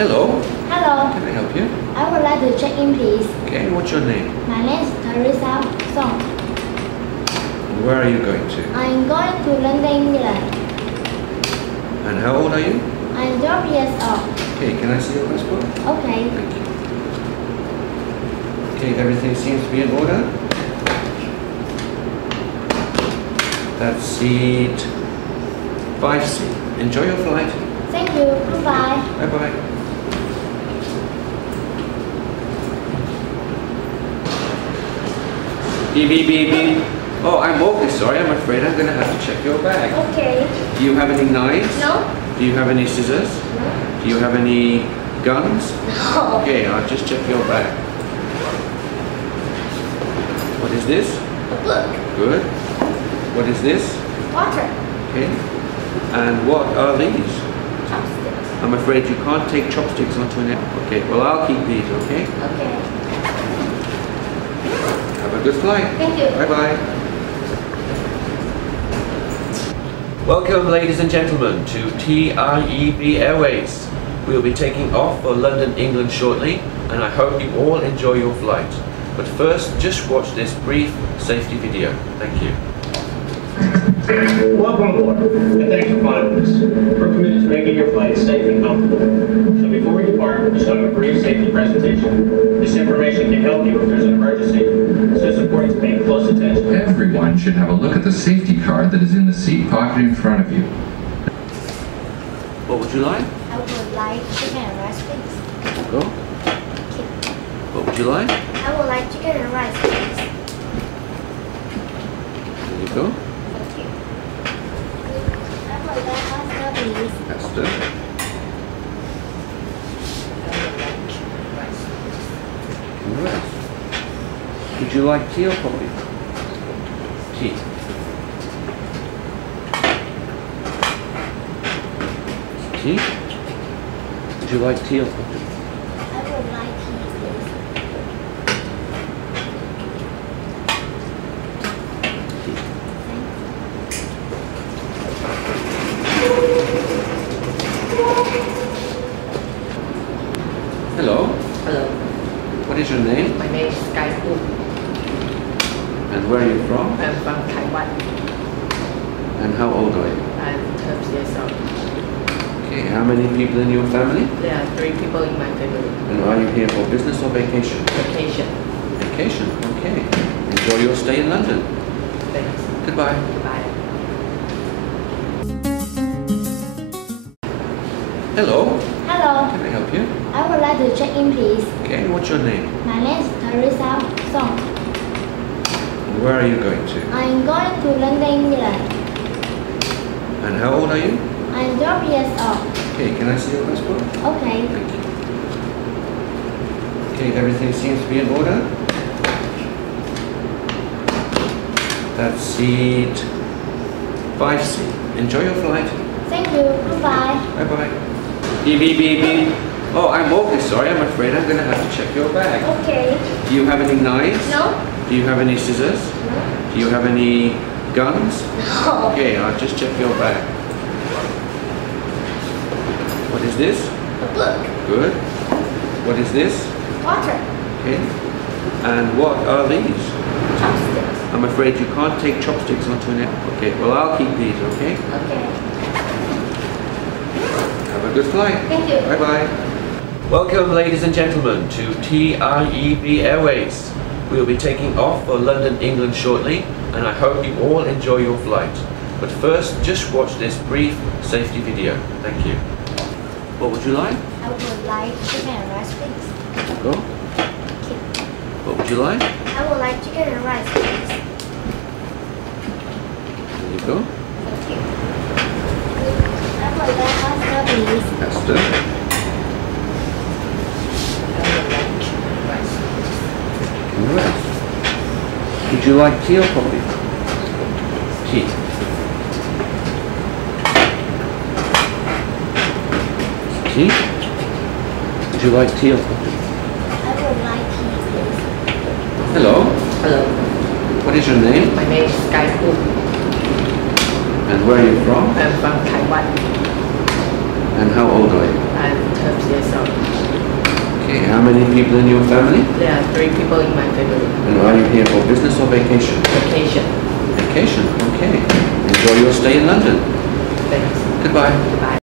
Hello. Hello. Can I help you? I would like to check in, please. Okay, what's your name? My name is Teresa Song. Where are you going to? I'm going to London, England. And how old are you? I'm 12 years old. Okay, can I see your passport? Okay. Thank you. Okay, everything seems to be in order. That's seat 5C. Enjoy your flight. Thank you. Goodbye. Bye-bye. Beep, beep, beep, beep. Oh, I'm awfully sorry. I'm afraid I'm going to have to check your bag. Okay. Do you have any knives? No? Do you have any scissors? No. Do you have any guns? No. Okay, I'll just check your bag. What is this? A book. Good. What is this? Water. Okay. And what are these? Chopsticks. I'm afraid you can't take chopsticks onto an airplane. Okay, well I'll keep these, okay? Okay. Have a good flight. Thank you. Bye-bye. Welcome, ladies and gentlemen, to TIEB Airways. We'll be taking off for London, England shortly, and I hope you all enjoy your flight. But first, just watch this brief safety video. Thank you. Welcome aboard, and thanks for flying with us. We're committed to making your flight safe and comfortable. So before we depart, we'll show a brief safety presentation. This information can help you if there's an emergency, so it's important to pay close attention. Everyone should have a look at the safety card that is in the seat pocket in front of you. What would you like? I would like chicken and rice, please. Go. What would you like? I would like chicken and rice, please. There you go. Thank you. I would like pasta, please. Pasta. Alright. Would you like tea or coffee? Tea. Tea? Would you like tea or coffee? I would like tea, please. Hello. Hello, What is your name? my name is Jung. And where are you from? I'm from Taiwan. And how old are you? I'm 12 years old. Okay, how many people in your family? There are 3 people in my family. And are you here for business or vacation? Vacation. Vacation, okay. Enjoy your stay in London. Thanks. Goodbye. Goodbye. Hello. Hello. Can I help you? I would like to check in, please. Okay, what's your name? My name is Teresa Song. And where are you going to? I'm going to London, England. And how old are you? I'm 12 years old. Okay, can I see your passport? Okay. Thank you. Okay, everything seems to be in order. That's seat 5C. Enjoy your flight. Thank you. Goodbye. Bye-bye. Beep, beep, beep, beep. Oh, I'm awfully sorry. I'm afraid I'm going to have to check your bag. Okay. Do you have any knives? No? Do you have any scissors? No. Do you have any guns? No. Okay, I'll just check your bag. What is this? A book. Good. What is this? Water. Okay. And what are these? Chopsticks. I'm afraid you can't take chopsticks onto an airplane. Okay, well I'll keep these, okay? Okay. Have a good flight. Thank you. Bye-bye. Welcome, ladies and gentlemen, to TIEB Airways. We'll be taking off for London, England shortly, and I hope you all enjoy your flight. But first, just watch this brief safety video. Thank you. What would you like? I would like chicken and rice, please. Go. What would you like? I would like chicken and rice, please. There you go. Thank you. I would like pasta, please. Pasta. Alright. Would you like tea or coffee? Tea. Tea? Would you like tea or coffee? I would like tea, please. Hello. Hello, What is your name? my name is Jung. And where are you from? I'm from Taiwan. And how old are you? I'm terms, yes, sir. Okay, how many people in your family? There are 3 people in my family. And are you here for business or vacation? Vacation. Vacation, okay. Enjoy your stay in London. Thanks. Goodbye. Goodbye.